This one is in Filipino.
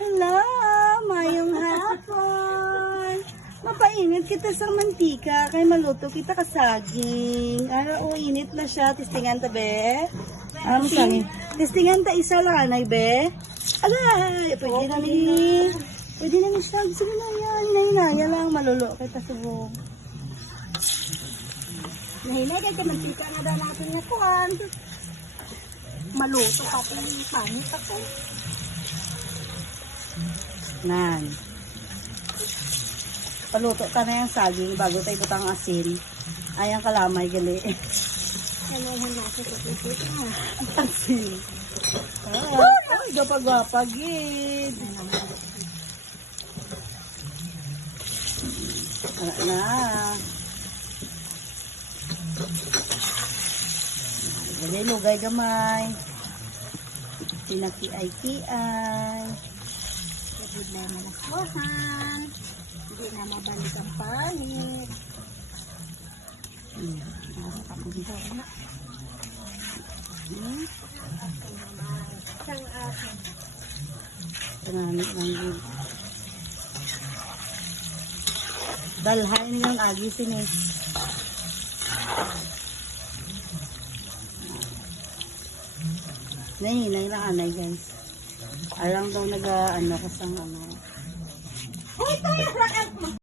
Hello, mayong hapon. Mapainit kita sa mantika kay maluto kita ka saging. Ara o init na siya tistingan ta be. Ano saging? Tistingan ta isa lang anay be. Ala, pwede na ni. Pwede na ni siya. Sige na yan. Hinay-hinaya lang malulo kay ta subong. Nahinay kay mantika na daw natin nga kuhan. Maluto pa yung panit ako. Nan. Paluto ta na yung saging bago tayo butang asin. Ayang kalamay gali. Asin. Ah, ay, gapag-gapag gid. Wala na. Gali lugay gamay. Pinaki-ay-ki-ay. Hindi na malakwahan. Hindi na mabalik ang panit. Hmm. Ako dito. Hmm. Isang akin. Tanani lang yun. Dalhay nilang agisin eh. Nahinay lang anay guys. Arang daw naga ano kasang ano.